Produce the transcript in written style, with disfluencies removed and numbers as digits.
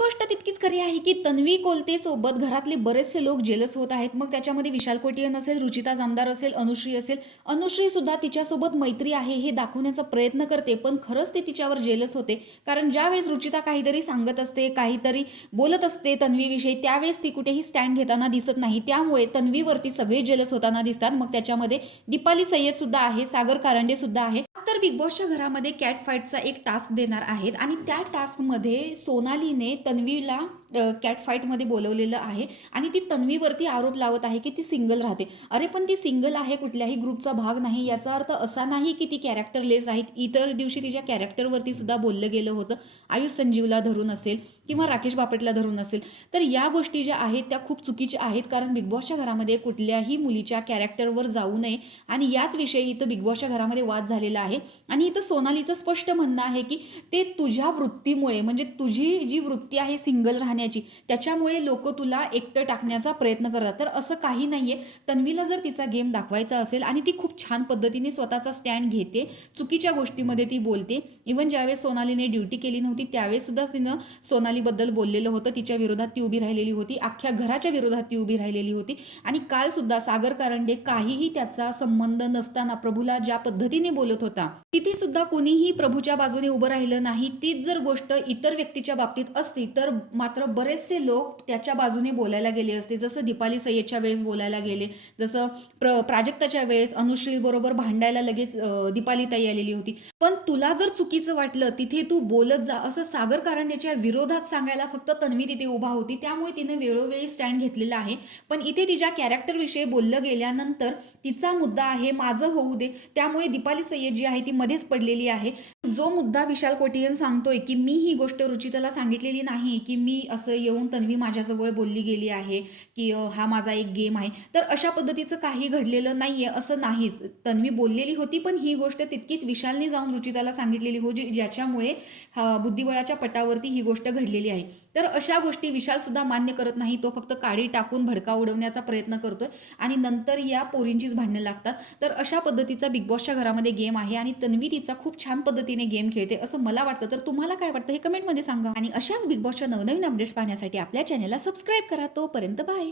गोष्ट तितकीच खरी आहे की तन्वी कोलते सोबत घरातले बरेचसे लोक जेलस होत आहेत. मग त्याच्यामध्ये विशाल कोटियन असेल, रुचिता जामदार असेल, अनुश्री असेल. अनुश्री सुद्धा तिच्यासोबत मैत्री आहे हे दाखवण्याचा प्रयत्न करते, पण खरंच ते तिच्यावर जेलस होते. कारण ज्यावेळेस रुचिता काहीतरी सांगत असते, काहीतरी बोलत असते तन्वीविषयी, त्यावेळेस ती कुठेही स्टँड घेताना दिसत नाही. त्यामुळे तन्वीवरती सगळे जेलस होताना दिसतात. मग त्याच्यामध्ये दीपाली सय्यद सुद्धा आहे, सागर कारंडे सुद्धा आहे. तर बिग बॉसच्या घरामध्ये कॅट फाईटचा एक टास्क देणार आहेत आणि त्या टास्कमध्ये सोनालीने तन्वीला कॅट फाईटमध्ये बोलवलेलं आहे आणि ती तन्वीवरती आरोप लावत आहे की ती सिंगल राहते. अरे पण ती सिंगल आहे, कुठल्याही ग्रुपचा भाग नाही. याचा अर्थ असा नाही की ती कॅरेक्टरलेस आहेत. इतर दिवशी तिच्या कॅरेक्टरवरती सुद्धा बोललं गेलं होतं, आयुष संजीवला धरून असेल किंवा राकेश बापटला धरून असेल. तर या गोष्टी ज्या आहेत त्या खूप चुकीच्या आहेत, कारण बिग बॉसच्या घरामध्ये कुठल्याही मुलीच्या कॅरेक्टरवर जाऊ नये आणि याच विषयी इथं बिग बॉसच्या घरामध्ये वाद झालेला आहे. आणि इथं सोनालीचं स्पष्ट म्हणणं आहे की ते तुझ्या वृत्तीमुळे, म्हणजे तुझी जी वृत्ती आहे सिंगल राहण्याची, त्याच्यामुळे लोक तुला एकटं टाकण्याचा प्रयत्न करतात. तर असं काही नाहीये. तन्वीला जर तिचा गेम दाखवायचा असेल आणि ती खूप छान पद्धतीने स्वतःचा स्टँड घेते, चुकीच्या गोष्टीमध्ये ती बोलते. इव्हन ज्यावेळेस सोनालीने ड्युटी केली नव्हती त्यावेळेस सुद्धा तिनं सोनालीबद्दल बोललेलं होतं, तिच्या विरोधात ती उभी राहिलेली होती, अख्ख्या घराच्या विरोधात ती उभी राहिलेली होती. आणि काल सुद्धा सागर कारंडे काहीही त्याचा संबंध नसताना प्रभूला ज्या पद्धतीने बोलत होता, तिथे सुद्धा कोणीही प्रभूच्या बाजूने उभं राहिलं नाही. तीच जर गोष्ट इतर व्यक्तीच्या बाबतीत असती तर मात्र बरेचसे लोक त्याच्या बाजूने बोलायला गेले असते. जसं दीपाली सय्यदच्या वेळेस बोलायला गेले, जसं प्राजक्ताच्या वेळेस अनुश्री बरोबर भांडायला लगेच दीपाली ताई आलेली होती. पण तुला जर चुकीचं वाटलं तिथे तू बोलत जा, असं सागर कारंडेच्या विरोधात सांगायला फक्त तन्वी तिथे उभा होती. त्यामुळे तिने वेळोवेळी स्टँड घेतलेला आहे. पण इथे तिच्या कॅरेक्टरविषयी बोललं गेल्यानंतर तिचा मुद्दा आहे माझं होऊ दे, त्यामुळे दीपाली सय्यद जी आहे ती मध्येच पडलेली आहे. जो मुद्दा विशाल कोटियन सांगतोय की मी ही गोष्ट रुचिताला सांगितलेली नाही, की मी असं येऊन तन्वी माझ्याजवळ बोलली गेली आहे की हा माझा एक गेम आहे, तर अशा पद्धतीचं काही घडलेलं नाहीये असं नाहीच. तन्वी बोललेली होती, पण ही गोष्ट तितकीच विशालने जाऊन रुचिताला सांगितलेली होती, ज्याच्यामुळे बुद्धिबळाच्या पटावरती ही गोष्ट घडलेली आहे. तर अशा गोष्टी विशाल सुद्धा मान्य करत नाही. तो फक्त काडी टाकून भडका उडवण्याचा प्रयत्न करतोय आणि नंतर या पोरींचीच भांडणं लागतात. तर अशा पद्धतीचा बिग बॉसच्या घरामध्ये गेम आहे आणि तन्वी तिचा खूप छान पद्धतीने गेम खेळते असं मला वाटतं. तर तुम्हाला काय वाटतं हे कमेंटमध्ये सांगा आणि अशाच बिग बॉसच्या नवनवीन अपडेट्स पाहण्यासाठी आपल्या चॅनलला सबस्क्राईब करा. तोपर्यंत बाय.